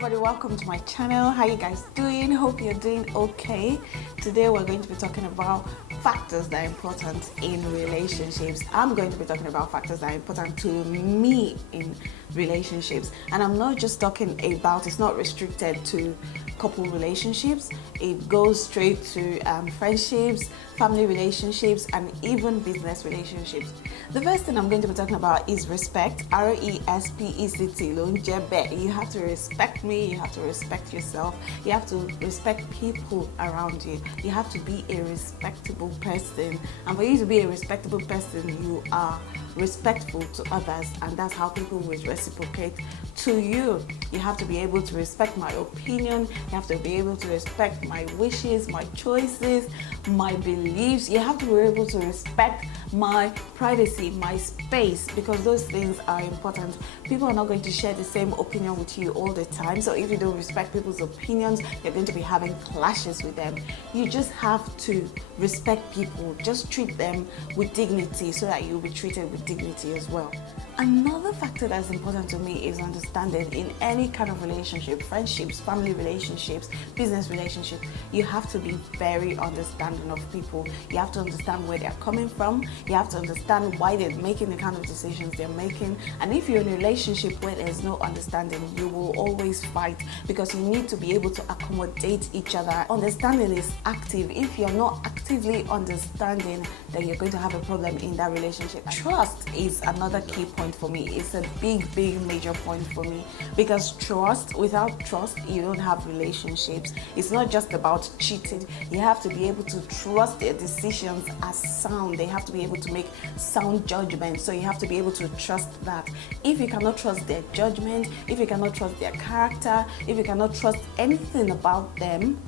everybody, welcome to my channel. How you guys doing? Hope you're doing okay. Today we're going to be talking about factors that are important in relationships. I'm going to be talking about factors that are important to me in relationships, and I'm not just talking about, it's not restricted to couple relationships. It goes straight to friendships, family relationships, and even business relationships. The first thing I'm going to be talking about is respect. R-E-S-P-E-C-T. You have to respect me, you have to respect yourself, you have to respect people around you. You have to be a respectable person, and for you to be a respectable person, you are respectful to others, and that's how people will reciprocate to you. You have to be able to respect my opinion, you have to be able to respect my wishes, my choices, my beliefs. You have to be able to respect my privacy, my space, because those things are important. People are not going to share the same opinion with you all the time, so if you don't respect people's opinions, you're going to be having clashes with them. You just have to respect people, just treat them with dignity so that you'll be treated with dignity as well. Another factor that's important to me is understanding. In any kind of relationship, friendships, family relationships, business relationships, you have to be very understanding of people. You have to understand where they're coming from. You have to understand why they're making the kind of decisions they're making. And if you're in a relationship where there's no understanding, you will always fight, because you need to be able to accommodate each other. Understanding is active. If you're not actively understanding, then you're going to have a problem in that relationship. Trust is another key point for me. It's a big major point for me, because without trust, you don't have relationships. It's not just about cheating. You have to be able to trust their decisions as sound. They have to be able to make sound judgments, so you have to be able to trust that. If you cannot trust their judgment, if you cannot trust their character, if you cannot trust anything about them,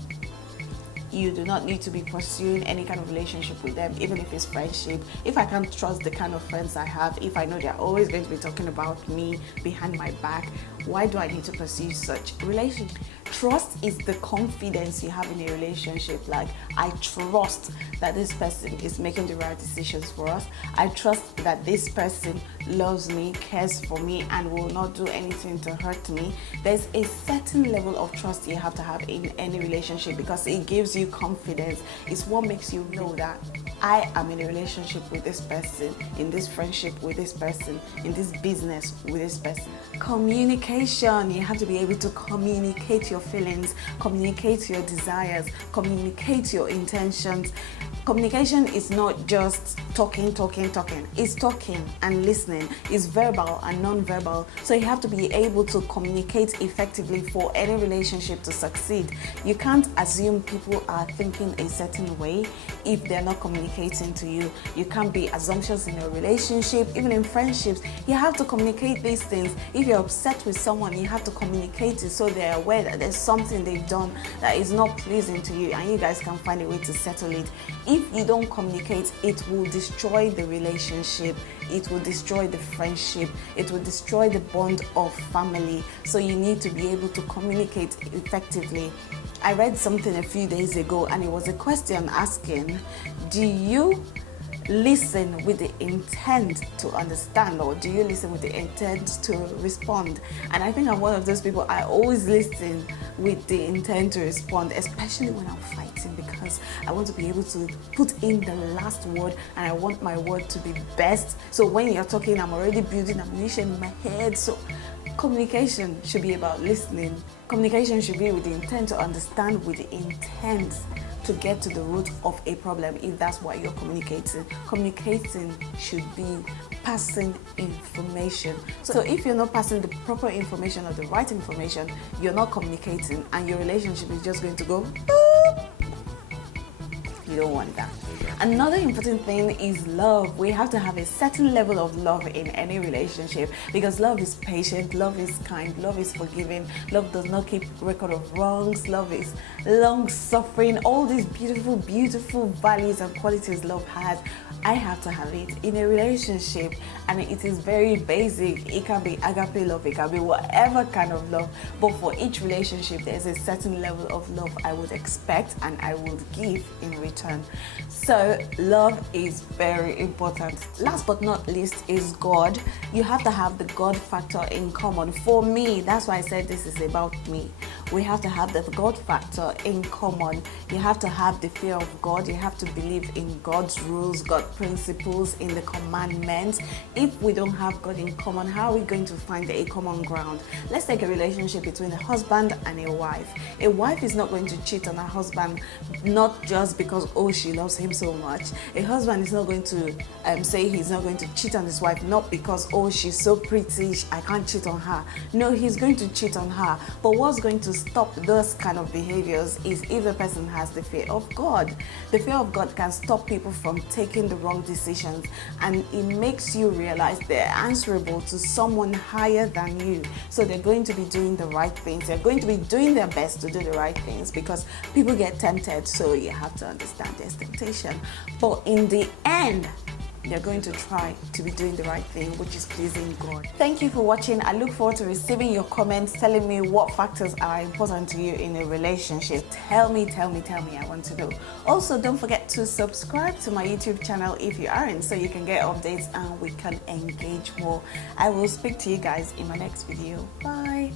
you do not need to be pursuing any kind of relationship with them, even if it's friendship. If I can't trust the kind of friends I have, if I know they're always going to be talking about me behind my back, why do I need to pursue such relationship? Trust is the confidence you have in a relationship. Like, I trust that this person is making the right decisions for us. I trust that this person loves me, cares for me, and will not do anything to hurt me. There's a certain level of trust you have to have in any relationship, because it gives you confidence. It's what makes you know that I am in a relationship with this person, in this friendship with this person, in this business with this person. Communication. You have to be able to communicate your feelings, communicate your desires, communicate your intentions. Communication is not just talking. It's talking and listening. It's verbal and non-verbal. So you have to be able to communicate effectively for any relationship to succeed. You can't assume people are thinking a certain way if they're not communicating to you. You can't be assumptions in a relationship, even in friendships. You have to communicate these things. If you're upset with someone, you have to communicate it so they're aware that there's something they've done that is not pleasing to you, and you guys can find a way to settle it. If you don't communicate, it will destroy the relationship, it will destroy the friendship, it will destroy the bond of family. So you need to be able to communicate effectively. I read something a few days ago, and it was a question asking, do you listen with the intent to understand, or do you listen with the intent to respond? And I think I'm one of those people. I always listen with the intent to respond, especially when I'm fighting, because I want to be able to put in the last word, and I want my word to be best. So when you're talking, I'm already building ammunition in my head. So communication should be about listening. Communication should be with the intent to understand, with the intent to get to the root of a problem, if that's what you're communicating. Communicating should be passing information. So if you're not passing the proper information or the right information, you're not communicating, and your relationship is just going to go boop. You don't want that. Another important thing is love. We have to have a certain level of love in any relationship, because love is patient, love is kind, love is forgiving, love does not keep record of wrongs, love is long-suffering. All these beautiful values and qualities love has, I have to have it in a relationship, and it is very basic. It can be agape love, it can be whatever kind of love, but for each relationship there's a certain level of love I would expect and I would give in return. return. So love is very important. Last but not least is God. You have to have the God factor in common. For me, that's why I said this is about me. We have to have the God factor in common. You have to have the fear of God. You have to believe in God's rules, God's principles, in the commandments. If we don't have God in common, how are we going to find a common ground? Let's take a relationship between a husband and a wife. A wife is not going to cheat on her husband, not just because, oh, she loves him so much. A husband is not going to say he's not going to cheat on his wife, not because, oh, she's so pretty, I can't cheat on her. No, he's going to cheat on her. But what's going to stop those kind of behaviors is if the person has the fear of God. The fear of God can stop people from taking the wrong decisions, and it makes you realize they're answerable to someone higher than you. So they're going to be doing the right things. They're going to be doing their best to do the right things, because people get tempted, so you have to understand there's temptation. But in the end, you're going to try to be doing the right thing, which is pleasing God. Thank you for watching. I look forward to receiving your comments, telling me what factors are important to you in a relationship. Tell me, I want to know. Also, don't forget to subscribe to my YouTube channel if you aren't, so you can get updates and we can engage more. I will speak to you guys in my next video. Bye.